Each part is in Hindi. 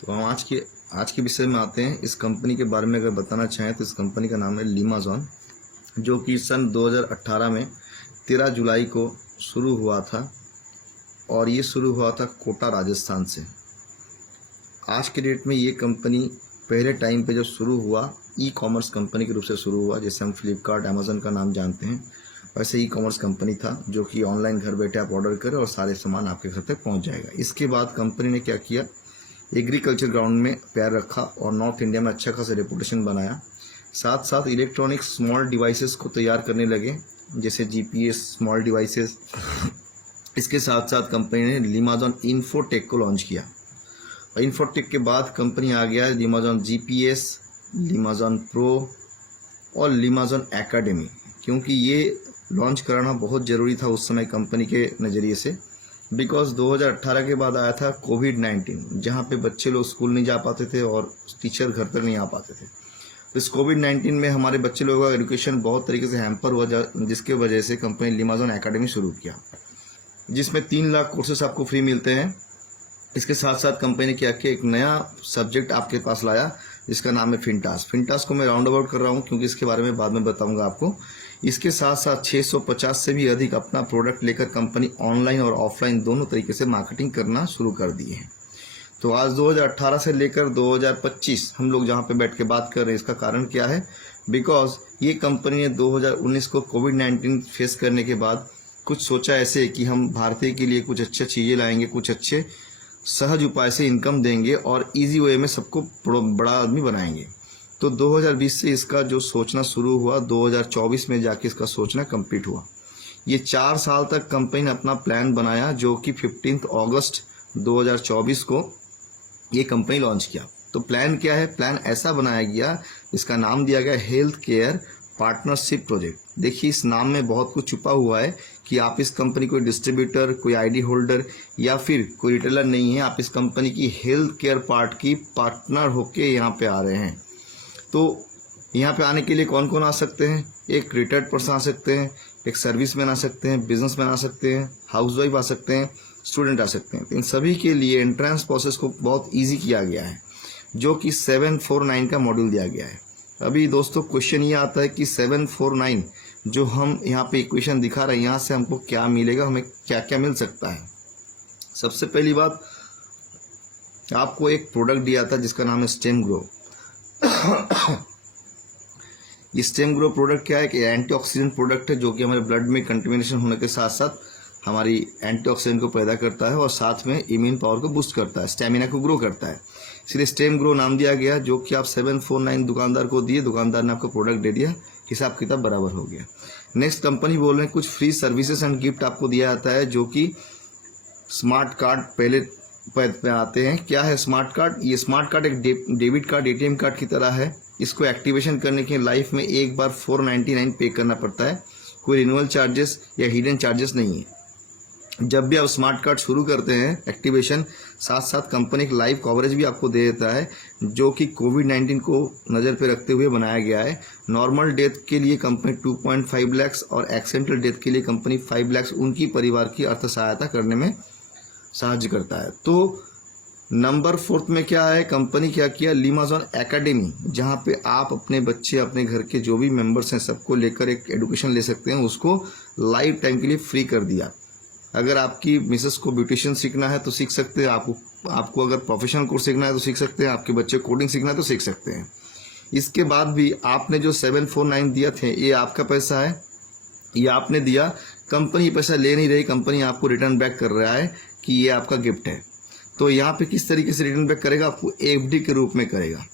तो हम आज के विषय में आते हैं। इस कंपनी के बारे में अगर बताना चाहें तो इस कंपनी का नाम है लीमाज़ॉन, जो कि सन 2018 में 13 जुलाई को शुरू हुआ था और ये शुरू हुआ था कोटा राजस्थान से। आज के डेट में ये कंपनी पहले टाइम पे जब शुरू हुआ ई कॉमर्स कंपनी के रूप से शुरू हुआ, जैसे हम फ्लिपकार्ट अमेज़न का नाम जानते हैं, वैसे ई कॉमर्स कंपनी था जो कि ऑनलाइन घर बैठे आप ऑर्डर करें और सारे सामान आपके घर तक पहुंच जाएगा। इसके बाद कंपनी ने क्या किया, एग्रीकल्चर ग्राउंड में पैर रखा और नॉर्थ इंडिया में अच्छा खासा रेपुटेशन बनाया। साथ साथ इलेक्ट्रॉनिक स्मॉल डिवाइसेस को तैयार करने लगे, जैसे जीपीएस स्मॉल डिवाइसेस। इसके साथ साथ कंपनी ने लीमाज़ॉन इन्फोटेक को लॉन्च किया और इन्फोटेक के बाद कंपनी आ गया लीमाज़ॉन जीपीएस, लीमाज़ॉन प्रो और लीमाज़ॉन एकेडमी, क्योंकि ये लॉन्च कराना बहुत ज़रूरी था उस समय कंपनी के नज़रिए से। बिकॉज 2018 के बाद आया था कोविड-19, जहाँ पे बच्चे लोग स्कूल नहीं जा पाते थे और टीचर घर पर नहीं आ पाते थे। तो इस कोविड-19 में हमारे बच्चे लोगों का एजुकेशन बहुत तरीके से हैम्पर हुआ, जिसके वजह से कंपनी लीमाज़ॉन एकेडमी शुरू किया, जिसमें 3 लाख कोर्सेस आपको फ्री मिलते हैं। इसके साथ साथ कंपनी ने क्या किया, एक नया सब्जेक्ट आपके पास लाया जिसका नाम है फिनटास। फिनटास को मैं राउंड अबाउट कर रहा हूँ क्योंकि इसके बारे में बाद में बताऊंगा आपको। इसके साथ साथ 650 से भी अधिक अपना प्रोडक्ट लेकर कंपनी ऑनलाइन और ऑफलाइन दोनों तरीके से मार्केटिंग करना शुरू कर दिए हैं। तो आज 2018 से लेकर 2025 हम लोग जहाँ पे बैठ के बात कर रहे हैं, इसका कारण क्या है, बिकॉज ये कंपनी ने 2019 को कोविड-19 फेस करने के बाद कुछ सोचा ऐसे कि हम भारतीय के लिए कुछ अच्छी चीज़ें लाएंगे, कुछ अच्छे सहज उपाय से इनकम देंगे और इजी वे में सबको बड़ा आदमी बनाएंगे। तो 2020 से इसका जो सोचना शुरू हुआ, 2024 में जाके इसका सोचना कंप्लीट हुआ। ये 4 साल तक कंपनी ने अपना प्लान बनाया, जो कि 15 अगस्त 2024 को ये कंपनी लॉन्च किया। तो प्लान क्या है, प्लान ऐसा बनाया गया, इसका नाम दिया गया हेल्थ केयर पार्टनरशिप प्रोजेक्ट। देखिए इस नाम में बहुत कुछ छुपा हुआ है कि आप इस कंपनी कोई डिस्ट्रीब्यूटर, कोई आईडी होल्डर या फिर कोई रिटेलर नहीं है, आप इस कंपनी की हेल्थ केयर पार्ट की पार्टनर होके यहाँ पे आ रहे हैं। तो यहाँ पे आने के लिए कौन कौन आ सकते हैं, एक रिटायर्ड पर्सन आ सकते हैं, एक सर्विसमैन आ सकते हैं, बिजनेसमैन आ सकते हैं, हाउसवाइफ आ सकते हैं, स्टूडेंट आ सकते हैं। तो इन सभी के लिए एंट्रेंस प्रोसेस को बहुत ईजी किया गया है, जो कि 749 का मॉड्यूल दिया गया है। अभी दोस्तों क्वेश्चन ये आता है कि 749 जो हम यहाँ पे इक्वेशन दिखा रहे हैं, यहाँ से हमको क्या मिलेगा, हमें क्या क्या मिल सकता है। सबसे पहली बात, आपको एक प्रोडक्ट दिया था जिसका नाम है स्टेम ग्रो। ये स्टेम ग्रो प्रोडक्ट क्या है कि एंटीऑक्सीडेंट प्रोडक्ट है, जो कि हमारे ब्लड में कंटेमिनेशन होने के साथ साथ हमारी एंटीऑक्सीडेंट को पैदा करता है और साथ में इम्यून पावर को बूस्ट करता है, स्टेमिना को ग्रो करता है। इसलिए स्टेम ग्रो नाम दिया गया, जो कि आप 749 दुकानदार को दिए, दुकानदार ने आपको प्रोडक्ट दे दिया, हिसाब किताब बराबर हो गया। नेक्स्ट कंपनी बोल रहे हैं कुछ फ्री सर्विसेज एंड गिफ्ट आपको दिया जाता है, जो कि स्मार्ट कार्ड पहले पे आते हैं। क्या है स्मार्ट कार्ड, ये स्मार्ट कार्ड एक डेबिट कार्ड, एटीएम कार्ड की तरह है। इसको एक्टिवेशन करने के लाइफ में एक बार 499 पे करना पड़ता है, कोई रिन्यूअल चार्जेस या हिडन चार्जेस नहीं है। जब भी आप स्मार्ट कार्ड शुरू करते हैं एक्टिवेशन, साथ साथ कंपनी एक लाइव कवरेज भी आपको दे देता है, जो कि कोविड-19 को नज़र पे रखते हुए बनाया गया है। नॉर्मल डेथ के लिए कंपनी 2.5 लाख और एक्सीडेंटल डेथ के लिए कंपनी 5 लाख उनकी परिवार की अर्थ सहायता करने में साहाय्य करता है। तो नंबर 4 में क्या है, कंपनी क्या किया, लीमाज़ॉन एकेडमी, जहां पे आप अपने बच्चे, अपने घर के जो भी मेंबर्स हैं, सबको लेकर एक एजुकेशन ले सकते हैं, उसको लाइफ टाइम के लिए फ्री कर दिया। अगर आपकी मिसेस को ब्यूटिशियन सीखना है तो सीख सकते हैं, आपको अगर प्रोफेशनल कोर्स सीखना है तो सीख सकते हैं, आपके बच्चे कोडिंग सीखना है तो सीख सकते हैं। इसके बाद भी आपने जो 749 दिया थे, ये आपका पैसा है, ये आपने दिया, कंपनी पैसा ले नहीं रही, कंपनी आपको रिटर्न बैक कर रहा है कि ये आपका गिफ्ट है। तो यहाँ पे किस तरीके से रिटर्न बैक करेगा, आपको एफडी के रूप में करेगा।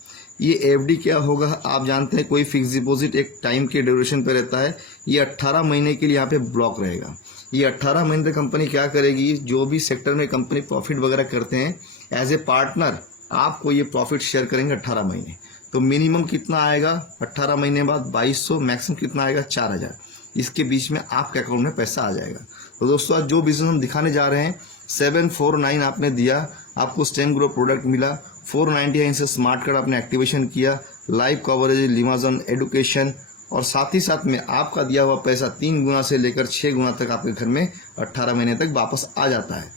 ये एफडी क्या होगा, आप जानते हैं, कोई फिक्स डिपॉजिट एक टाइम के ड्यूरेशन पे रहता है। ये 18 महीने के लिए यहाँ पे ब्लॉक रहेगा। ये 18 महीने तक कंपनी क्या करेगी, जो भी सेक्टर में कंपनी प्रॉफिट वगैरह करते हैं, एज ए पार्टनर आपको ये प्रॉफिट शेयर करेंगे 18 महीने। तो मिनिमम कितना आएगा 18 महीने बाद 2200, मैक्सिमम कितना आएगा 4000। इसके बीच में आपके अकाउंट में पैसा आ जाएगा। तो दोस्तों आज जो बिजनेस हम दिखाने जा रहे हैं, 749 आपने दिया, आपको स्टेम ग्रो प्रोडक्ट मिला, 499 से स्मार्ट कार्ड आपने एक्टिवेशन किया, लाइव कवरेज, लीमाज़ॉन एडुकेशन, और साथ ही साथ में आपका दिया हुआ पैसा 3 गुना से लेकर 6 गुना तक आपके घर में 18 महीने तक वापस आ जाता है।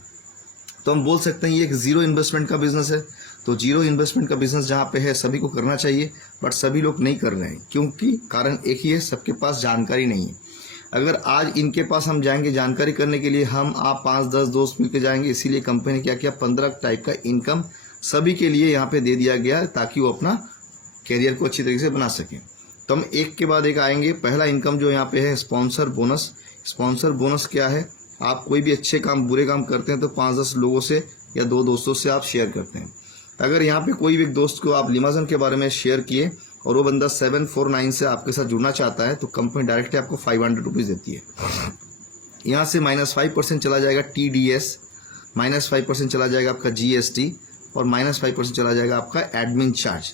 तो तो हम बोल सकते हैं ये एक जीरो इन्वेस्टमेंट का बिजनेस है। तो जीरो इन्वेस्टमेंट का बिजनेस जहाँ पे है सभी को करना चाहिए, बट सभी लोग नहीं कर रहे हैं क्योंकि कारण एक ही है, सबके पास जानकारी नहीं है। अगर आज इनके पास हम जाएंगे जानकारी करने के लिए, हम आप 5-10 दोस्त मिलकर जाएंगे, इसीलिए कंपनी ने क्या किया 15 टाइप का इनकम सभी के लिए यहाँ पे दे दिया गया ताकि वो अपना कैरियर को अच्छी तरीके से बना सकें। तो हम एक के बाद एक आएंगे। पहला इनकम जो यहाँ पे है स्पॉन्सर बोनस। स्पॉन्सर बोनस क्या है, आप कोई भी अच्छे काम बुरे काम करते हैं तो 5-10 लोगों से या 2 दोस्तों से आप शेयर करते हैं। अगर यहाँ पे कोई भी दोस्त को आप लिमाजन के बारे में शेयर किए और वो बंदा 749 से आपके साथ जुड़ना चाहता है तो कंपनी डायरेक्टली आपको 500 रुपीज़ देती है। यहाँ से -5% चला जाएगा TDS, -5% चला जाएगा आपका GST और -5% चला जाएगा आपका एडमिन चार्ज।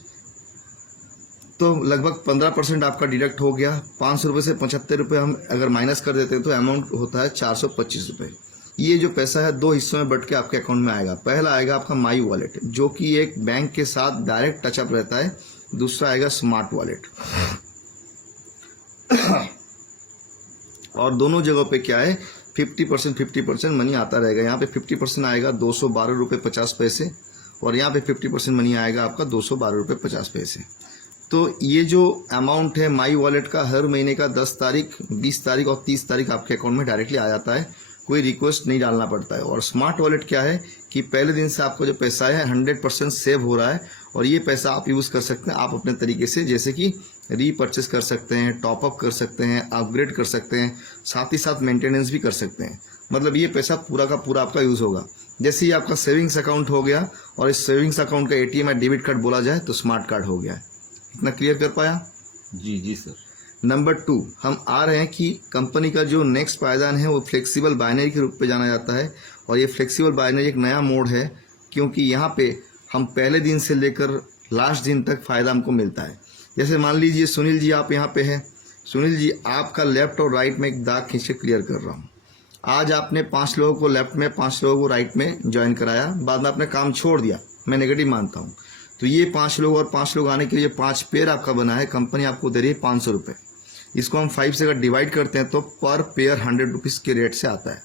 तो लगभग 15% आपका डिडक्ट हो गया। 500 रुपये से 75 रुपये हम अगर माइनस कर देते हैं तो अमाउंट होता है 425 रुपये। ये जो पैसा है 2 हिस्सों में बट के आपके अकाउंट में आएगा। पहला आएगा आपका माई वॉलेट जो कि एक बैंक के साथ डायरेक्ट टचअप रहता है, दूसरा आएगा स्मार्ट वॉलेट। और दोनों जगहों पे क्या है 50% मनी आता रहेगा। यहाँ पे 50% आएगा 212 रुपये 50 पैसे और यहाँ पे 50% मनी आएगा आपका 212 रुपये 50 पैसे। तो ये जो अमाउंट है माई वॉलेट का हर महीने का 10 तारीख, 20 तारीख और 30 तारीख आपके अकाउंट में डायरेक्टली आ जाता है, कोई रिक्वेस्ट नहीं डालना पड़ता है। और स्मार्ट वॉलेट क्या है कि पहले दिन से आपको जो पैसा है 100% सेव हो रहा है और ये पैसा आप यूज़ कर सकते हैं आप अपने तरीके से, जैसे कि रीपर्चेस कर सकते हैं, टॉपअप कर सकते हैं, अपग्रेड कर सकते हैं, साथ ही साथ मेंटेनेंस भी कर सकते हैं। मतलब ये पैसा पूरा का पूरा आपका यूज़ होगा। जैसे ही आपका सेविंग्स अकाउंट हो गया और इस सेविंग्स अकाउंट का ATM या डेबिट कार्ड बोला जाए तो स्मार्ट कार्ड हो गया है। इतना क्लियर कर पाया? जी सर। नंबर 2 हम आ रहे हैं कि कंपनी का जो नेक्स्ट पायदान है वो फ्लेक्सिबल बाइनरी के रूप में जाना जाता है। और ये फ्लेक्सिबल बाइनरी एक नया मोड है क्योंकि यहाँ पे हम पहले दिन से लेकर लास्ट दिन तक फ़ायदा हमको मिलता है। जैसे मान लीजिए सुनील जी आप यहाँ पे हैं। सुनील जी आपका लेफ्ट और राइट में एक दाग खींच के क्लियर कर रहा हूँ। आज आपने 5 लोगों को लेफ्ट में 5 लोगों को राइट में ज्वाइन कराया, बाद में आपने काम छोड़ दिया, मैं नेगेटिव मानता हूँ। तो ये 5 लोग और 5 लोग आने के लिए 5 पेयर आपका बना है, कंपनी आपको दे रही है 500 रुपये। इसको हम 5 से अगर डिवाइड करते हैं तो पर पेयर 100 रुपीज़ के रेट से आता है।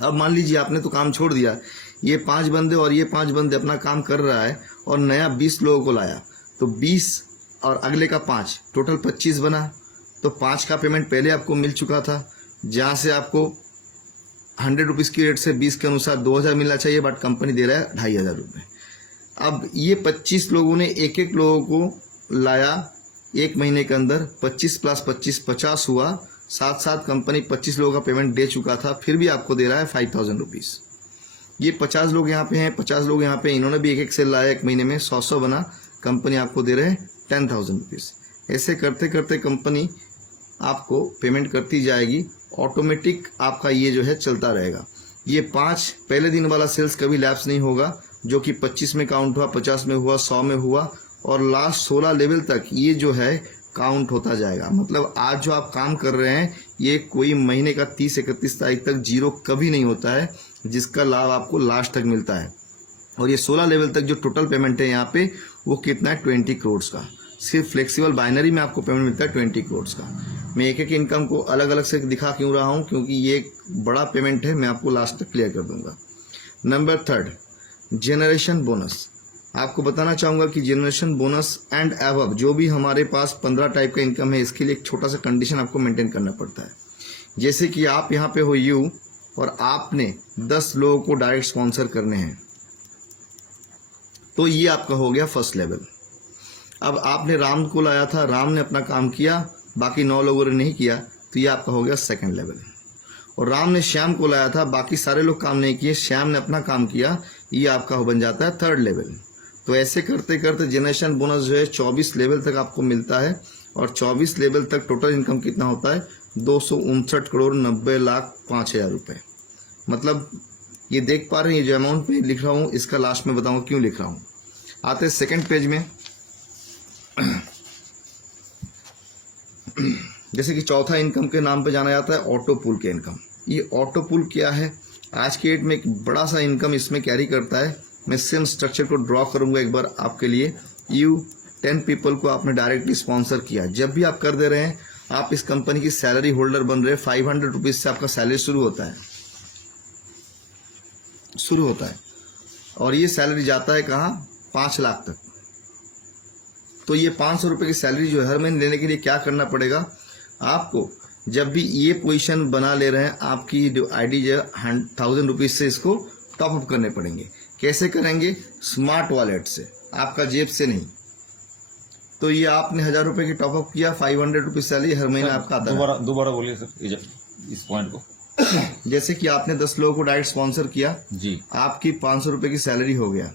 अब मान लीजिए आपने तो काम छोड़ दिया, ये 5 बंदे और ये 5 बंदे अपना काम कर रहा है और नया 20 लोगों को लाया, तो 20 और अगले का 5 टोटल 25 बना। तो 5 का पेमेंट पहले आपको मिल चुका था, जहाँ से आपको 100 रुपीज़ की रेट से 20 के अनुसार 2000 मिलना चाहिए, बट कंपनी दे रहा है 2500 रुपये। अब ये 25 लोगों ने एक लोगों को लाया एक महीने के अंदर, 25 + 25 50 हुआ। साथ साथ कंपनी 25 लोगों का पेमेंट दे चुका था, फिर भी आपको दे रहा है 5000 रुपीज़। ये 50 लोग यहाँ पे हैं, 50 लोग यहाँ पे, इन्होंने भी एक सेल लाया एक महीने में, 100 बना, कंपनी आपको दे रहे हैं 10,000 रुपीज़। ऐसे करते करते कंपनी आपको पेमेंट करती जाएगी, ऑटोमेटिक आपका ये जो है चलता रहेगा। ये 5 पहले दिन वाला सेल्स कभी लैप्स नहीं होगा, जो कि 25 में काउंट हुआ, 50 में हुआ, 100 में हुआ और लास्ट 16 लेवल तक ये जो है काउंट होता जाएगा। मतलब आज जो आप काम कर रहे हैं ये कोई महीने का 30-31 तारीख तक जीरो कभी नहीं होता है, जिसका लाभ आपको लास्ट तक मिलता है। और ये 16 लेवल तक जो टोटल पेमेंट है यहाँ पे वो कितना है 20 करोड़ का। सिर्फ फ्लेक्सिबल बाइनरी में आपको पेमेंट मिलता है 20 करोड़ का। मैं एक इनकम को अलग अलग से दिखा क्यों रहा हूँ, क्योंकि ये एक बड़ा पेमेंट है, मैं आपको लास्ट तक क्लियर कर दूंगा। Number 3 generation bonus. आपको बताना चाहूँगा कि जनरेशन बोनस एंड एबव जो भी हमारे पास 15 टाइप का इनकम है, इसके लिए एक छोटा सा कंडीशन आपको मेंटेन करना पड़ता है। जैसे कि आप यहाँ पे हो यू और आपने 10 लोगों को डायरेक्ट स्पॉन्सर करने हैं, तो ये आपका हो गया फर्स्ट लेवल। अब आपने राम को लाया था, राम ने अपना काम किया, बाकी 9 लोगों ने नहीं किया, तो ये आपका हो गया सेकंड लेवल। और राम ने श्याम को लाया था, बाकी सारे लोग काम नहीं किए, श्याम ने अपना काम किया, ये आपका बन जाता है थर्ड लेवल। तो ऐसे करते करते जनरेशन बोनस जो है 24 लेवल तक आपको मिलता है। और 24 लेवल तक टोटल इनकम कितना होता है 259,90,05,000 रुपये। मतलब ये देख पा रहे हैं, ये जो अमाउंट में लिख रहा हूँ इसका लास्ट में बताऊँगा क्यों लिख रहा हूँ। आते हैं सेकेंड पेज में। जैसे कि चौथा इनकम के नाम पे जाना जाता है ऑटो पूल के इनकम। ये ऑटो पूल क्या है, आज के डेट में एक बड़ा सा इनकम इसमें कैरी करता है। मैं सेम स्ट्रक्चर को ड्रॉ करूंगा एक बार आपके लिए। 10 पीपल को आपने डायरेक्टली स्पॉन्सर किया, जब भी आप कर दे रहे हैं आप इस कंपनी की सैलरी होल्डर बन रहे हैं। 500 रुपीज से आपका सैलरी शुरू होता है। शुरू होता है और ये सैलरी जाता है कहाँ, 5 लाख तक। तो ये 500 रुपये की सैलरी जो है हर महीने लेने के लिए क्या करना पड़ेगा आपको, जब भी ये पोजीशन बना ले रहे हैं आपकी जो आईडी जो 1000 रुपीज़ से इसको टॉपअप करने पड़ेंगे। कैसे करेंगे, स्मार्ट वॉलेट से, आपका जेब से नहीं। तो ये आपने 1000 रुपये की टॉपअप किया, 500 रुपीज सैलरी हर महीने आपका आता है। दोबारा बोलिए सर इस पॉइंट को। जैसे कि आपने 10 लोगों को डायरेक्ट स्पॉन्सर किया जी, आपकी 500 रुपये की सैलरी हो गया।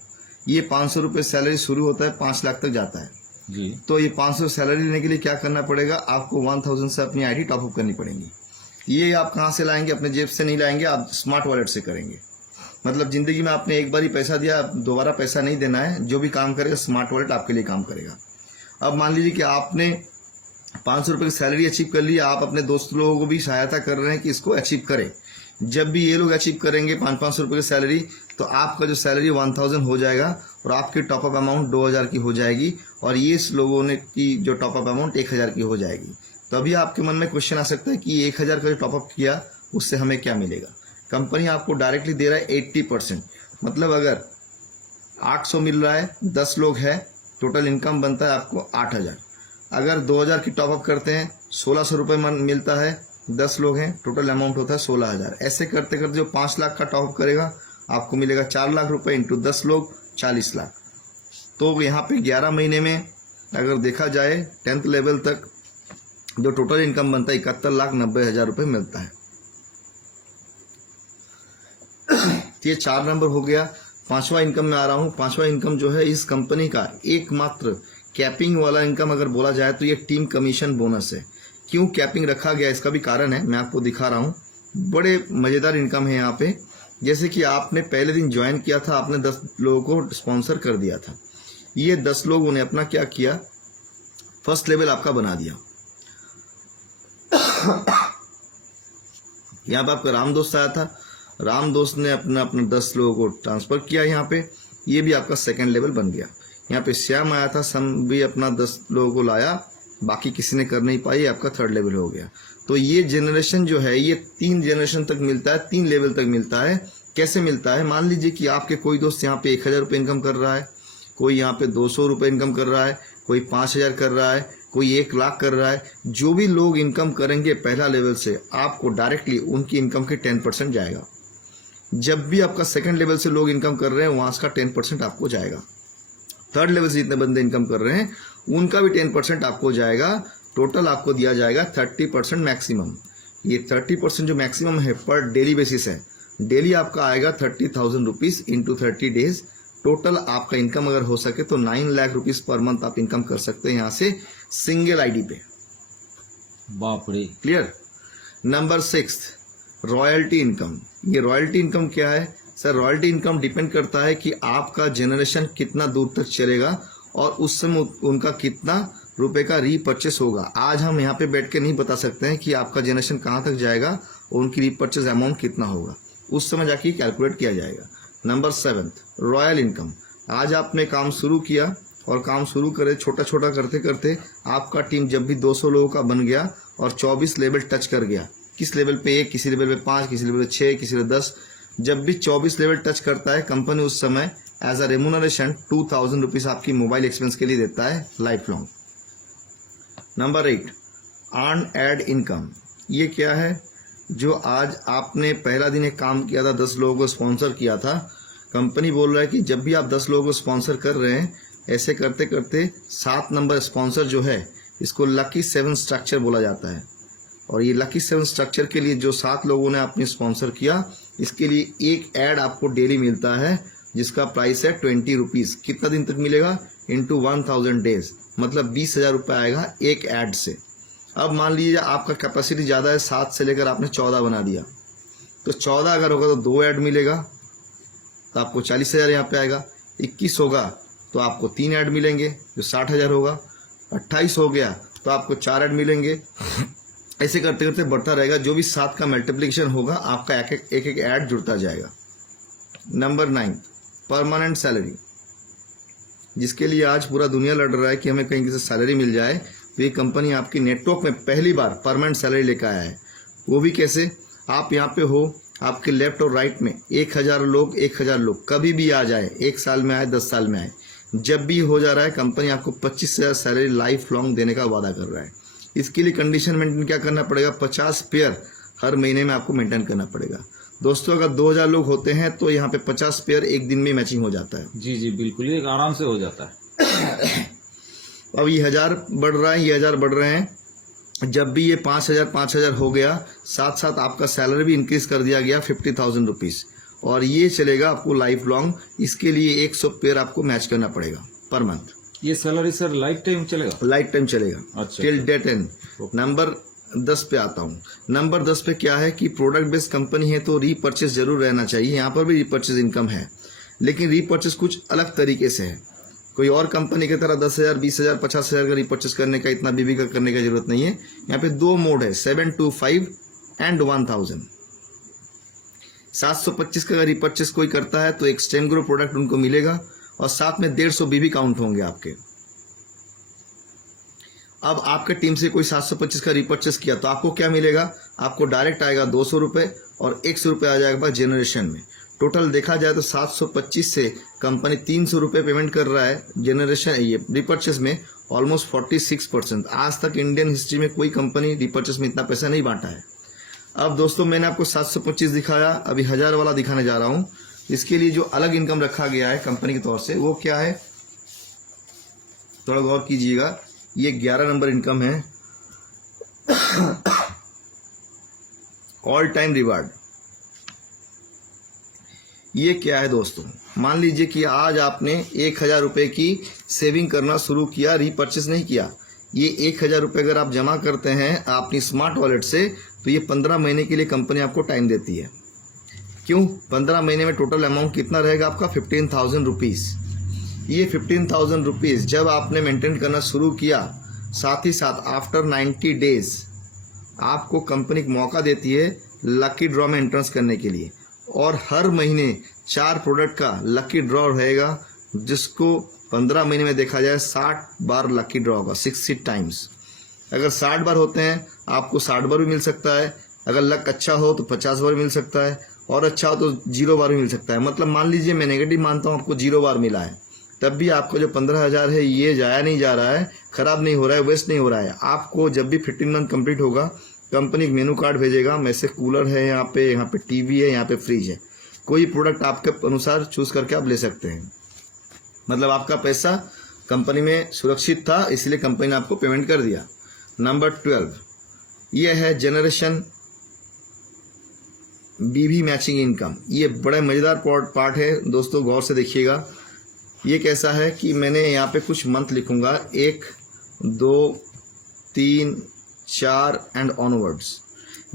ये 500 रुपये सैलरी शुरू होता है 5 लाख तक जाता है जी। तो ये 500 सैलरी लेने के लिए क्या करना पड़ेगा आपको, 1000 से अपनी आईडी टॉपअप करनी पड़ेगी। ये आप कहाँ से लाएंगे, अपने जेब से नहीं लाएंगे, आप स्मार्ट वॉलेट से करेंगे। मतलब जिंदगी में आपने एक बार ही पैसा दिया, दोबारा पैसा नहीं देना है। जो भी काम करेगा स्मार्ट वॉलेट आपके लिए काम करेगा। अब मान लीजिए कि आपने 500 रुपये की सैलरी अचीव कर ली, आप अपने दोस्त लोगों को भी सहायता कर रहे हैं कि इसको अचीव करें। जब भी ये लोग अचीव करेंगे 500 रुपये की सैलरी, तो आपका जो सैलरी 1000 हो जाएगा और आपकी टॉपअप अमाउंट 2000 की हो जाएगी और ये लोगों ने की जो टॉपअप अमाउंट 1000 की हो जाएगी। तो अभी आपके मन में क्वेश्चन आ सकता है कि 1000 का जो टॉपअप किया उससे हमें क्या मिलेगा। कंपनी आपको डायरेक्टली दे रहा है 80%। मतलब अगर 800 मिल रहा है, 10 लोग हैं, टोटल इनकम बनता है आपको 8000। अगर 2000 की टॉपअप करते हैं 1600 रुपये मिलता है, 10 लोग हैं, टोटल अमाउंट होता है 16000। ऐसे करते करते जो 5 लाख का टॉपअप करेगा आपको मिलेगा 4 लाख रुपए इंटू 10 लोग 40 लाख। तो यहाँ पे 11 महीने में अगर देखा जाए 10th लेवल तक जो टोटल इनकम बनता है 71,90,000 रुपये मिलता है। ये 4 नंबर हो गया। 5वां इनकम में आ रहा हूँ। 5वां इनकम जो है इस कंपनी का एकमात्र कैपिंग वाला इनकम अगर बोला जाए तो ये टीम कमीशन बोनस है। क्यों कैपिंग रखा गया इसका भी कारण है, मैं आपको दिखा रहा हूँ। बड़े मज़ेदार इनकम है यहाँ पे। जैसे कि आपने पहले दिन ज्वाइन किया था, आपने 10 लोगों को स्पॉन्सर कर दिया था। ये 10 लोगों ने अपना क्या किया, फर्स्ट लेवल आपका बना दिया। यहाँ पे आपका राम दोस्त आया था, राम दोस्त ने अपना 10 लोगों को ट्रांसफर किया यहाँ पे, ये भी आपका सेकंड लेवल बन गया। यहाँ पे श्याम आया था, सम भी अपना 10 लोगों को लाया, बाकी किसी ने कर नहीं पाई, आपका 3rd लेवल हो गया। तो ये जनरेशन जो है ये 3 जनरेशन तक मिलता है, 3 लेवल तक मिलता है। कैसे मिलता है, मान लीजिए कि आपके कोई दोस्त यहाँ पे 1000 रुपये इनकम कर रहा है, कोई यहाँ पे 200 रुपये इनकम कर रहा है, कोई 5000 कर रहा है, कोई 1 लाख कर रहा है। जो भी लोग इनकम करेंगे पहला लेवल से, आपको डायरेक्टली उनकी इनकम के 10% जाएगा। जब भी आपका सेकंड लेवल से लोग इनकम कर रहे हैं वहाँ का 10% आपको जाएगा। 3rd लेवल से जितने बंदे इनकम कर रहे हैं उनका भी 10% आपको जाएगा। टोटल आपको दिया जाएगा 30% मैक्सिमम। ये 30% जो मैक्सिमम है पर डेली बेसिस है। डेली आपका आएगा 30,000 रुपीज़ इंटू 30 डेज। टोटल आपका इनकम अगर हो सके तो 9 लाख रुपीज़ पर मंथ आप इनकम कर सकते हैं यहाँ से सिंगल आईडी पे। बाप रे। क्लियर। Number 6 royalty income. ये रॉयल्टी इनकम क्या है सर? रॉयल्टी इनकम डिपेंड करता है कि आपका जनरेशन कितना दूर तक चलेगा और उस समय उनका कितना रुपए का रीपरचेस होगा। आज हम यहाँ पे बैठ के नहीं बता सकते हैं कि आपका जनरेशन कहाँ तक जाएगा और उनकी रीपरचेस अमाउंट कितना होगा, उस समय जाके कैलकुलेट किया जाएगा। Number 7 royal income. आज आपने काम शुरू किया और काम शुरू करे छोटा छोटा करते करते आपका टीम जब भी 200 लोगों का बन गया और 24 लेवल टच कर गया, किस लेवल पे 1, किसी लेवल पे 5, किसी लेवल पे 6, किसी लेवल 10, जब भी 24 लेवल टच करता है कंपनी उस समय एज अ रेमुनरेशन 2000 रुपीज़ आपकी मोबाइल एक्सपेंस के लिए देता है life long. Number 8 earned income. ये क्या है? जो आज आपने पहला दिन एक काम किया था, 10 लोगों को स्पॉन्सर किया था, कंपनी बोल रहा है कि जब भी आप 10 लोगों को स्पॉन्सर कर रहे हैं, ऐसे करते करते 7 नंबर स्पॉन्सर जो है इसको लकी 7 स्ट्रक्चर बोला जाता है। और ये लकी 7 स्ट्रक्चर के लिए जो 7 लोगों ने आपने स्पॉन्सर किया, इसके लिए एक ऐड आपको डेली मिलता है जिसका प्राइस है 20 रुपीज़। कितना दिन तक मिलेगा? इंटू 1000 डेज, मतलब 20,000 रुपये आएगा एक ऐड से। अब मान लीजिए आपका कैपेसिटी ज़्यादा है, 7 से लेकर आपने 14 बना दिया, तो 14 अगर होगा तो 2 ऐड मिलेगा तो आपको 40,000 यहाँ पे आएगा। 21 होगा तो आपको 3 ऐड मिलेंगे जो 60,000 होगा। 28 हो गया तो आपको 4 ऐड मिलेंगे। ऐसे करते करते बढ़ता रहेगा। जो भी 7 का मल्टीप्लिकेशन होगा आपका एक एक ऐड जुड़ता जाएगा। नंबर 9 परमानेंट सैलरी, जिसके लिए आज पूरा दुनिया लड़ रहा है कि हमें कहीं से सैलरी मिल जाए। तो ये कंपनी आपकी नेटवर्क में पहली बार परमानेंट सैलरी लेकर आया है। वो भी कैसे? आप यहाँ पे हो, आपके लेफ्ट और राइट में 1000 लोग कभी भी आ जाए, 1 साल में आए 10 साल में आए, जब भी हो जा रहा है, कंपनी आपको 25,000 सैलरी लाइफ लॉन्ग देने का वादा कर रहा है। इसके लिए कंडीशन मेंटेन क्या करना पड़ेगा, 50 पेयर हर महीने में आपको मेंटेन करना पड़ेगा। दोस्तों अगर 2000 लोग होते हैं तो यहाँ पे 50 पेयर एक दिन में मैचिंग हो जाता है। जी जी बिल्कुल, ये आराम से हो जाता है। अब ये 1000 बढ़ रहा है, ये 1000 बढ़ रहे हैं। जब भी ये 5000 हो गया, साथ साथ आपका सैलरी भी इंक्रीज कर दिया गया 50,000 रुपीज़, और ये चलेगा आपको लाइफ लॉन्ग। इसके लिए 100 पेयर आपको मैच करना पड़ेगा पर मंथ। ये सैलरी सर लाइफ टाइम चलेगा? लाइफ टाइम चलेगा, अच्छा, टिल डेट एंड। नंबर 10 पे आता हूँ। नंबर 10 पे क्या है कि प्रोडक्ट बेस्ड कंपनी है तो रीपर्चेस जरूर रहना चाहिए। यहाँ पर भी रीपर्चेस इनकम है, लेकिन रीपर्चेस कुछ अलग तरीके से है। कोई और कंपनी की तरह 10,000, 20,000, 50,000 का रीपर्चेस करने का, इतना बीबी का करने की जरूरत नहीं है। यहाँ पे 2 मोड है, 725 एंड 1000। 725 का अगर रीपर्चेस कोई करता है तो एक स्टेमग्रो प्रोडक्ट उनको मिलेगा और साथ में 150 बीबी काउंट होंगे आपके। अब आपके टीम से कोई 725 का रीपर्चेस किया तो आपको क्या मिलेगा, आपको डायरेक्ट आएगा 200 रुपये और 100 रुपये आ जाएगा जेनरेशन में। टोटल देखा जाए तो 725 से कंपनी 300 रुपये पेमेंट कर रहा है जेनरेशन, ये रिपर्चेस में ऑलमोस्ट 46%। आज तक इंडियन हिस्ट्री में कोई कंपनी रिपर्चेस में इतना पैसा नहीं बांटा है। अब दोस्तों मैंने आपको 725 दिखाया, अभी 1000 वाला दिखाने जा रहा हूं। इसके लिए जो अलग इनकम रखा गया है कंपनी के तौर से वो क्या है, थोड़ा गौर कीजिएगा। ये 11 नंबर इनकम है, ऑल टाइम रिवार्ड। ये क्या है दोस्तों, मान लीजिए कि आज आपने 1000 रुपये की सेविंग करना शुरू किया, रीपर्चेस नहीं किया। ये 1000 रुपये अगर आप जमा करते हैं अपनी स्मार्ट वॉलेट से तो ये 15 महीने के लिए कंपनी आपको टाइम देती है। क्यों? 15 महीने में टोटल अमाउंट कितना रहेगा आपका, 15,000 रुपीज़। ये 15,000 रुपीज़ जब आपने मेंटेन करना शुरू किया, साथ ही साथ आफ्टर 90 डेज आपको कंपनी मौका देती है लकी ड्रॉ में एंट्रेंस करने के लिए, और हर महीने 4 प्रोडक्ट का लकी ड्रॉ रहेगा, जिसको 15 महीने में देखा जाए 60 बार लकी ड्रॉ होगा, 60 टाइम्स। अगर 60 बार होते हैं आपको 60 बार भी मिल सकता है, अगर लक अच्छा हो तो 50 बार मिल सकता है, और अच्छा हो तो 0 बार भी मिल सकता है। मतलब मान लीजिए मैं नेगेटिव मानता हूँ, आपको 0 बार मिला है, तब भी आपको जो 15,000 है ये जाया नहीं जा रहा है, खराब नहीं हो रहा है, वेस्ट नहीं हो रहा है। आपको जब भी 15 मंथ कंप्लीट होगा कंपनी एक मेनू कार्ड भेजेगा, में से कूलर है, यहाँ पे टीवी है, यहाँ पे फ्रिज है, कोई प्रोडक्ट आपके अनुसार चूज करके आप ले सकते हैं। मतलब आपका पैसा कंपनी में सुरक्षित था, इसलिए कंपनी ने आपको पेमेंट कर दिया। नंबर 12 ये है जनरेशन बीवी मैचिंग इनकम। ये बड़ा मज़ेदार पार्ट है दोस्तों, गौर से देखिएगा। ये कैसा है कि मैंने यहाँ पे कुछ मंथ लिखूंगा, 1, 2, 3, 4 एंड ऑनवर्ड्स।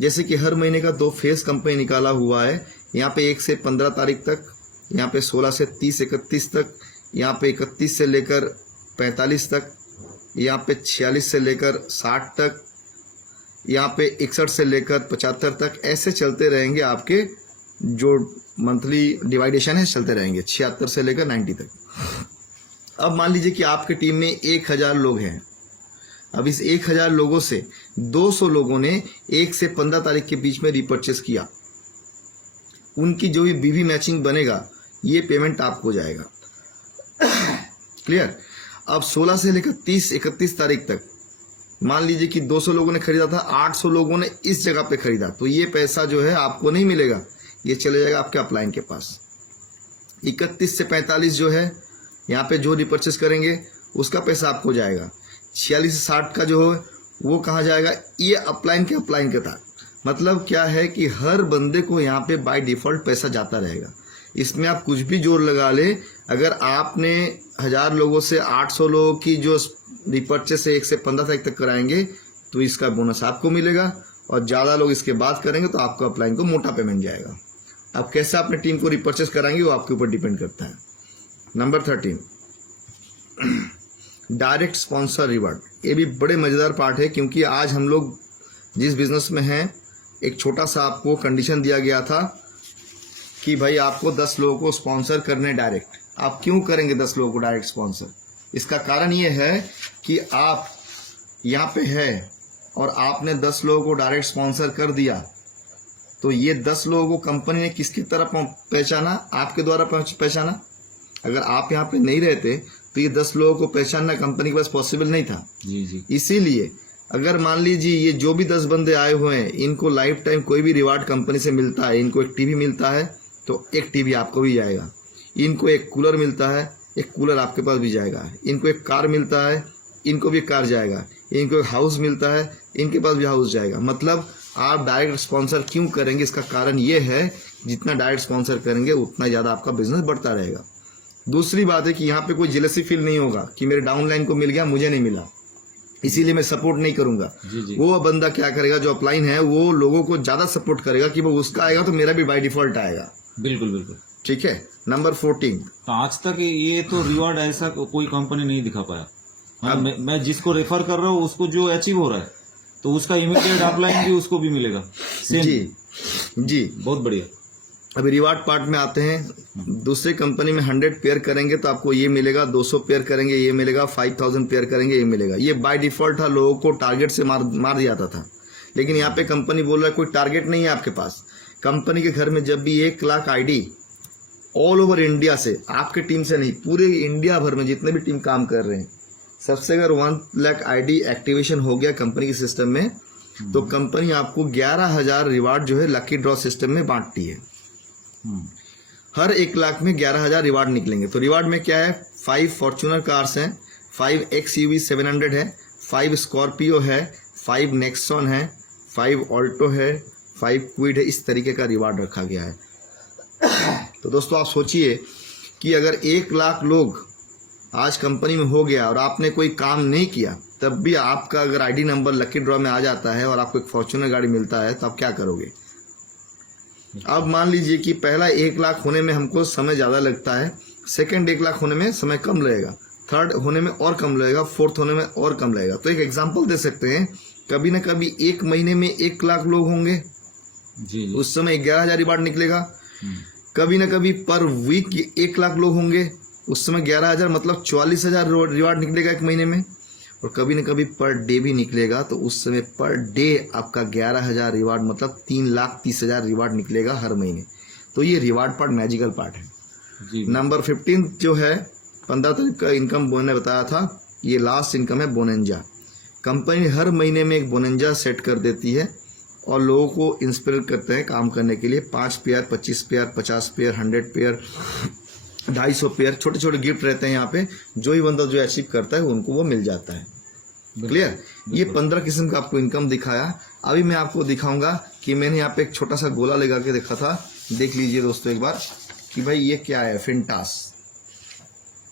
जैसे कि हर महीने का 2 फेज कंपनी निकाला हुआ है, यहाँ पे 1 से 15 तारीख तक, यहाँ पे 16 से 30-31 तक, यहाँ पे 31 से लेकर 45 तक, यहाँ पे 46 से लेकर 60 तक, यहाँ पे 61 से लेकर 75 तक। ऐसे चलते रहेंगे आपके जो मंथली डिवाइडेशन है, चलते रहेंगे 76 से लेकर 90 तक। अब मान लीजिए कि आपके टीम में 1000 लोग हैं। अब इस 1000 लोगों से 200 लोगों ने 1 से 15 तारीख के बीच में रीपर्चेस किया। उनकी जो भी बीवी मैचिंग बनेगा ये पेमेंट आपको जाएगा। क्लियर? अब 16 से लेकर 30-31 तारीख तक मान लीजिए कि 200 लोगों ने खरीदा था, 800 लोगों ने इस जगह पे खरीदा, तो ये पैसा जो है आपको नहीं मिलेगा, ये चले जाएगा आपके अपलाइन के पास। 31 से 45 जो है यहाँ पे जो रिपर्चेस करेंगे उसका पैसा आपको जाएगा। 46 से 60 का जो है वो कहाँ जाएगा, ये अपलाइन के था। मतलब क्या है कि हर बंदे को यहाँ पे बाय डिफॉल्ट पैसा जाता रहेगा। इसमें आप कुछ भी जोर लगा ले, अगर आपने 1000 लोगों से 800 लोगों की जो रिपर्चेस से 1 से 15 तारीख तक कराएंगे तो इसका बोनस आपको मिलेगा, और ज़्यादा लोग इसके बाद करेंगे तो आपको अपलाइन को मोटा पेमेंट जाएगा। अब कैसे अपने टीम को रिपर्चेस कराएंगे वो आपके ऊपर डिपेंड करता है। Number 13 direct sponsor reward. ये भी बड़े मज़ेदार पार्ट है, क्योंकि आज हम लोग जिस बिजनेस में हैं, एक छोटा सा आपको कंडीशन दिया गया था कि भाई आपको 10 लोगों को स्पॉन्सर करने डायरेक्ट। आप क्यों करेंगे 10 लोगों को डायरेक्ट स्पॉन्सर? इसका कारण ये है कि आप यहाँ पे है और आपने 10 लोगों को डायरेक्ट स्पॉन्सर कर दिया, तो ये 10 लोगों को कंपनी ने किसकी तरह पहचाना? आपके द्वारा पहचाना। अगर आप यहाँ पे नहीं रहते तो ये 10 लोगों को पहचानना कंपनी के पास पॉसिबल नहीं था। जी जी। इसीलिए अगर मान लीजिए ये जो भी 10 बंदे आए हुए हैं, इनको लाइफ टाइम कोई भी रिवार्ड कंपनी से मिलता है, इनको एक टीवी मिलता है तो एक टीवी आपको भी जाएगा, इनको एक कूलर मिलता है, एक कूलर आपके पास भी जाएगा, इनको एक कार मिलता है, इनको भी कार जाएगा, इनको एक हाउस मिलता है, इनके पास भी हाउस जाएगा। मतलब आप डायरेक्ट स्पॉन्सर क्यों करेंगे? इसका कारण ये है जितना डायरेक्ट स्पॉन्सर करेंगे उतना ज़्यादा आपका बिजनेस बढ़ता रहेगा। दूसरी बात है कि यहाँ पे कोई जेलसी फील नहीं होगा कि मेरे डाउनलाइन को मिल गया, मुझे नहीं मिला, इसीलिए मैं सपोर्ट नहीं करूंगा। जी जी। वो बंदा क्या करेगा, जो अपलाइन है वो लोगों को ज्यादा सपोर्ट करेगा कि वो उसका आएगा तो मेरा भी बाय डिफॉल्ट आएगा। बिल्कुल बिल्कुल। ठीक है। नंबर 14, तो आज तक ये तो रिवार्ड ऐसा कोई कंपनी नहीं दिखा पाया। मैं जिसको रेफर कर रहा हूँ उसको जो अचीव हो रहा है तो उसका इमीडिएट अपलाइन भी उसको भी मिलेगा। सेम। जी। बहुत बढ़िया। अभी रिवार्ड पार्ट में आते हैं। दूसरी कंपनी में 100 पेयर करेंगे तो आपको ये मिलेगा, 200 पेयर करेंगे ये मिलेगा, 5000 पेयर करेंगे ये मिलेगा। ये बाय डिफॉल्ट था, लोगों को टारगेट से मार दिया जाता था। लेकिन यहाँ पे कंपनी बोल रहा है कोई टारगेट नहीं है आपके पास। कंपनी के घर में जब भी 1 lakh ID all over India से, आपके टीम से नहीं, पूरे इंडिया भर में जितने भी टीम काम कर रहे हैं, सबसे अगर 1 लाख आईडी एक्टिवेशन हो गया कंपनी के सिस्टम में तो कंपनी आपको 11,000 रिवार्ड जो है लकी ड्रॉ सिस्टम में बांटती है। हर 1 लाख में 11,000 रिवार्ड निकलेंगे। तो रिवार्ड में क्या है? 5 फॉर्च्यूनर कार्स हैं, 5 XUV 700 है, 5 स्कॉर्पियो है, 5 नेक्सॉन है, 5 ऑल्टो है, 5 क्विड है। इस तरीके का रिवार्ड रखा गया है। तो दोस्तों आप सोचिए कि अगर 1 लाख लोग आज कंपनी में हो गया और आपने कोई काम नहीं किया, तब भी आपका अगर आईडी नंबर लकी ड्रॉ में आ जाता है और आपको एक फॉर्च्यूनर गाड़ी मिलता है तो आप क्या करोगे? अब मान लीजिए कि पहला 1 लाख होने में हमको समय ज़्यादा लगता है, सेकंड 1 लाख होने में समय कम लगेगा, थर्ड होने में और कम लगेगा, फोर्थ होने में और कम लगेगा। तो एक एग्जांपल दे सकते हैं, कभी ना कभी 1 महीने में 1 लाख लोग होंगे, जी। उस समय 11,000 रिवार्ड निकलेगा। कभी ना कभी पर वीक 1 लाख लोग होंगे, उस समय 11,000 मतलब 44,000 रिवार्ड निकलेगा 1 महीने में। और कभी न कभी पर डे भी निकलेगा तो उस समय पर डे आपका 11,000 रिवार्ड मतलब 3,30,000 रिवार्ड निकलेगा हर महीने। तो ये रिवार्ड पार्ट मैजिकल पार्ट है। जी। नंबर 15 जो है 15 तारीख का इनकम बोने बताया था, ये लास्ट इनकम है बोनेंजा। कंपनी हर महीने में एक बोनेंजा सेट कर देती है और लोगों को इंस्पायर करते हैं काम करने के लिए। 5 pair, 25 pair, 50 pair, 100 pair, 250 pair, छोटे छोटे गिफ्ट रहते हैं यहाँ पे। जो ही बंदा जो अचीव करता है उनको वो मिल जाता है। क्लियर? ये 15 किस्म का आपको इनकम दिखाया। अभी मैं आपको दिखाऊंगा कि मैंने यहाँ पे एक छोटा सा गोला लगा के देखा था। देख लीजिए दोस्तों एक बार कि भाई ये क्या है, फिंटास।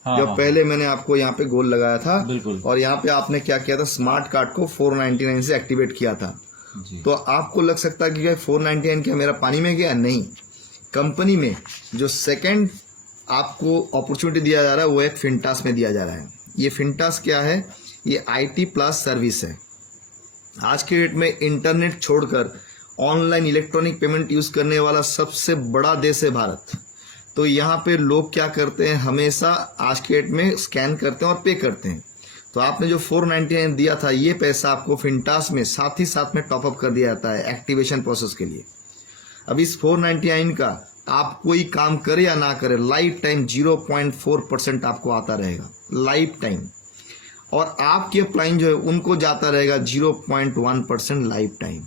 जो पहले मैंने आपको यहाँ पे गोल लगाया था, बिल्कुल। और यहाँ पे आपने क्या किया था, स्मार्ट कार्ड को 499 से एक्टिवेट किया था। जी। तो आपको लग सकता है कि भाई 499 क्या मेरा पानी में गया? नहीं, कंपनी में जो सेकंड आपको अपॉर्चुनिटी दिया जा रहा है वो एक फिंटास में दिया जा रहा है। ये फिंटास क्या है? ये IT प्लस सर्विस है। आज के डेट में इंटरनेट छोड़कर ऑनलाइन इलेक्ट्रॉनिक पेमेंट यूज करने वाला सबसे बड़ा देश है भारत। तो यहाँ पे लोग क्या करते हैं, हमेशा आज के डेट में स्कैन करते हैं और पे करते हैं। तो आपने जो 499 दिया था, ये पैसा आपको फिंटास में साथ ही साथ में टॉपअप कर दिया जाता है एक्टिवेशन प्रोसेस के लिए। अब इस 499 का आप कोई काम करे या ना करे, लाइफ टाइम 0.4% आपको आता रहेगा लाइफ टाइम। और आपके अपलाइन जो है उनको जाता रहेगा 0.1% लाइफ टाइम।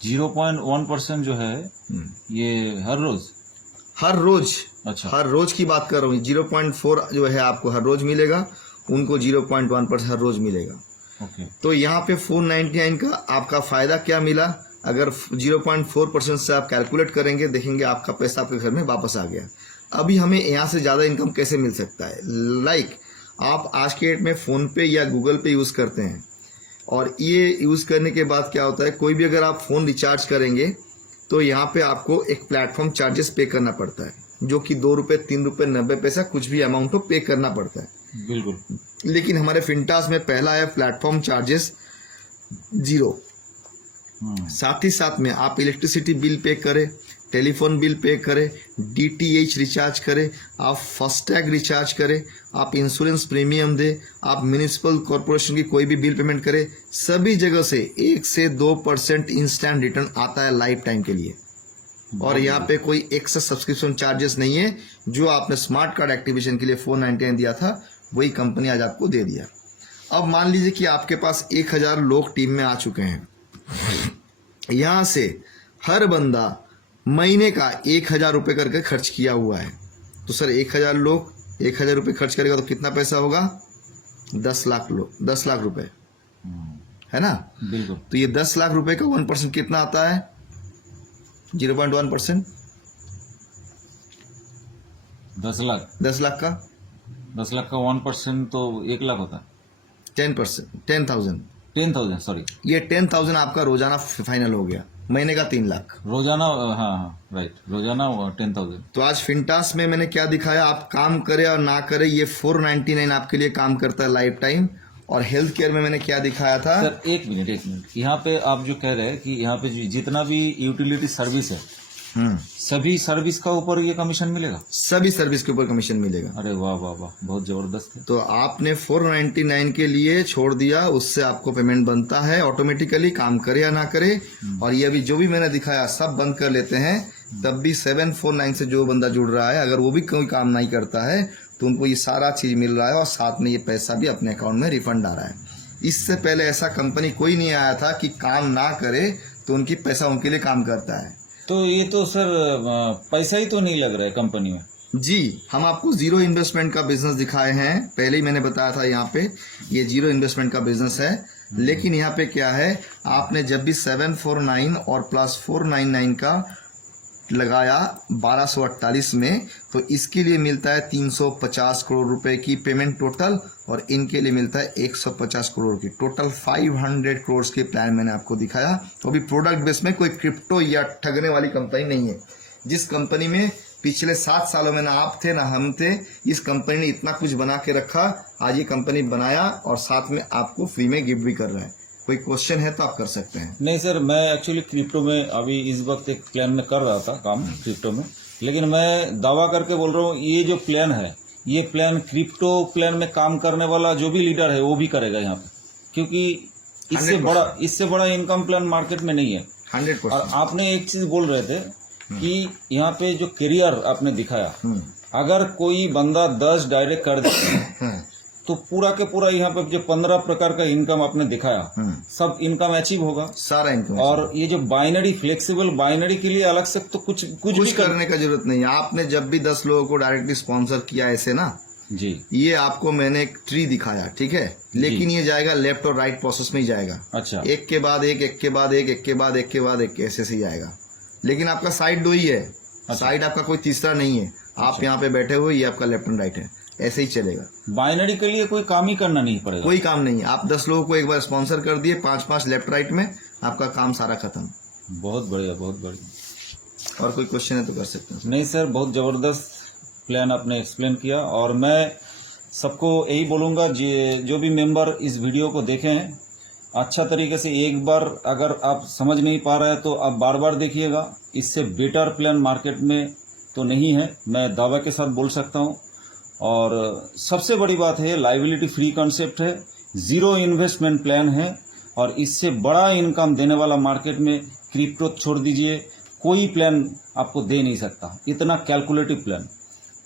0.1% जो है ये हर रोज। अच्छा। हर रोज की बात कर रहा हूँ। 0.4 जो है आपको हर रोज मिलेगा, उनको 0.1% हर रोज मिलेगा। ओके। तो यहाँ पे 499 का आपका फायदा क्या मिला? अगर 0.4% से आप कैलकुलेट करेंगे, देखेंगे आपका पैसा आपके घर में वापस आ गया। अभी हमें यहाँ से ज़्यादा इनकम कैसे मिल सकता है? लाइक आप आज के डेट में फ़ोन पे या गूगल पे यूज़ करते हैं, और ये यूज़ करने के बाद क्या होता है, कोई भी अगर आप फ़ोन रिचार्ज करेंगे तो यहाँ पे आपको एक प्लेटफॉर्म चार्जेस पे करना पड़ता है, जो कि 2 रुपये, 3 रुपये 90 पैसा कुछ भी अमाउंट हो पे करना पड़ता है। बिल्कुल। लेकिन हमारे फिंटास में पहला है प्लेटफॉर्म चार्जेस 0। साथ ही साथ में आप इलेक्ट्रिसिटी बिल पे करें, टेलीफोन बिल पे करें, DTH रिचार्ज करें, आप फास्टैग रिचार्ज करें, आप इंश्योरेंस प्रीमियम दें, आप म्यूनिसिपल कॉरपोरेशन की कोई भी बिल पेमेंट करें, सभी जगह से 1 से 2% इंस्टेंट रिटर्न आता है लाइफ टाइम के लिए। और यहाँ पे कोई एक्स्ट्रा सब्सक्रिप्शन चार्जेस नहीं है। जो आपने स्मार्ट कार्ड एक्टिवेशन के लिए 499 दिया था वही कंपनी आज आपको दे दिया। अब मान लीजिए कि आपके पास 1000 लोग टीम में आ चुके हैं। यहाँ से हर बंदा महीने का 1000 रुपये करके खर्च किया हुआ है। तो सर 1000 लोग 1000 रुपये खर्च करेगा तो कितना पैसा होगा? 10 लाख लोग 10 लाख रुपए, है ना? बिल्कुल। तो ये 10 लाख रुपए का 1% कितना आता है? 0.1%। 10 लाख 10 लाख का 1% तो 1 लाख होता है। 10%, 10,000। 10,000 सॉरी, ये 10,000 आपका रोजाना फाइनल हो गया, महीने का 3 लाख। रोजाना। हाँ राइट, रोजाना 10,000। तो आज फिंटास में मैंने क्या दिखाया, आप काम करे और ना करे ये 499 आपके लिए काम करता है लाइफ टाइम। और हेल्थ केयर में मैंने क्या दिखाया था? सर एक मिनट, यहाँ पे आप जो कह रहे हैं कि यहाँ पे जितना भी यूटिलिटी सर्विस है सभी सर्विस का ऊपर ये कमीशन मिलेगा? सभी सर्विस के ऊपर कमीशन मिलेगा। अरे वाह वाह वाह, बहुत जबरदस्त है। तो आपने 499 के लिए छोड़ दिया, उससे आपको पेमेंट बनता है ऑटोमेटिकली, काम करे या ना करे। और ये अभी जो भी मैंने दिखाया सब बंद कर लेते हैं, तब भी 749 से जो बंदा जुड़ रहा है अगर वो भी कोई काम नहीं करता है तो उनको ये सारा चीज मिल रहा है और साथ में ये पैसा भी अपने अकाउंट में रिफंड आ रहा है। इससे पहले ऐसा कंपनी कोई नहीं आया था कि काम ना करे तो उनकी पैसा उनके लिए काम करता है। तो ये तो सर पैसा ही तो नहीं लग रहा है कंपनी में। जी, हम आपको जीरो इन्वेस्टमेंट का बिजनेस दिखाए हैं, पहले ही मैंने बताया था यहाँ पे ये जीरो इन्वेस्टमेंट का बिजनेस है। लेकिन यहाँ पे क्या है, आपने जब भी 749 और प्लस 499 का लगाया 1248 में, तो इसके लिए मिलता है 350 करोड़ रुपए की पेमेंट टोटल, और इनके लिए मिलता है 150 करोड़ की टोटल 500 करोड़ के प्लान मैंने आपको दिखाया। तो अभी प्रोडक्ट बेस में कोई क्रिप्टो या ठगने वाली कंपनी नहीं है। जिस कंपनी में पिछले 7 सालों में ना आप थे ना हम थे, इस कंपनी ने इतना कुछ बना के रखा, आज ये कंपनी बनाया और साथ में आपको फ्री में गिफ्ट भी कर रहा है। कोई क्वेश्चन है तो आप कर सकते हैं। नहीं सर, मैं एक्चुअली क्रिप्टो में अभी इस वक्त एक प्लान में कर रहा था काम क्रिप्टो में, लेकिन मैं दावा करके बोल रहा हूँ ये जो प्लान है ये प्लान क्रिप्टो प्लान में काम करने वाला जो भी लीडर है वो भी करेगा यहाँ पे, क्योंकि इससे बड़ा इनकम प्लान मार्केट में नहीं है। 100%। और आपने एक चीज बोल रहे थे कि यहाँ पे जो करियर आपने दिखाया, अगर कोई बंदा 10 डायरेक्ट कर दे तो पूरा के पूरा यहाँ पे जो 15 प्रकार का इनकम आपने दिखाया सब इनकम अचीव होगा, सारा इनकम। और ये जो बाइनरी फ्लेक्सिबल बाइनरी के लिए अलग से तो कुछ भी करने का जरूरत नहीं है। आपने जब भी 10 लोगों को डायरेक्टली स्पॉन्सर किया ऐसे ना जी, ये आपको मैंने एक ट्री दिखाया, ठीक है, लेकिन ये जाएगा लेफ्ट और राइट प्रोसेस में ही जाएगा। अच्छा, एक के बाद एक, एक के बाद एक, एक के बाद एक के बाद एक, ऐसे से ही जाएगा। लेकिन आपका साइड 2 ही है। अच्छा। साइड आपका कोई तीसरा नहीं है। आप यहाँ पे बैठे हुए, ये आपका लेफ्ट एंड राइट है, ऐसे ही चलेगा। बाइनरी के लिए कोई काम ही करना नहीं पड़ेगा, कोई काम नहीं है। आप 10 लोगों को एक बार स्पॉन्सर कर दिए, 5-5 लेफ्ट राइट में, आपका काम सारा खत्म। बहुत बढ़िया बहुत बढ़िया। और कोई क्वेश्चन है तो कर सकते हैं। नहीं सर, बहुत जबरदस्त प्लान आपने एक्सप्लेन किया, और मैं सबको यही बोलूँगा जो भी मेंबर इस वीडियो को देखें अच्छा तरीके से, एक बार अगर आप समझ नहीं पा रहे हैं तो आप बार बार देखिएगा। इससे बेटर प्लान मार्केट में तो नहीं है, मैं दावा के साथ बोल सकता हूँ। और सबसे बड़ी बात है लायबिलिटी फ्री कॉन्सेप्ट है, जीरो इन्वेस्टमेंट प्लान है, और इससे बड़ा इनकम देने वाला मार्केट में क्रिप्टो छोड़ दीजिए, कोई प्लान आपको दे नहीं सकता, इतना कैलकुलेटिव प्लान।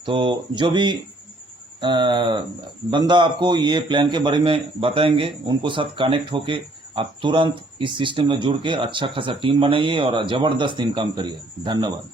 तो जो भी बंदा आपको ये प्लान के बारे में बताएंगे उनको साथ कनेक्ट होके आप तुरंत इस सिस्टम में जुड़ के अच्छा खासा टीम बनाइए और ज़बरदस्त इनकम करिए। धन्यवाद।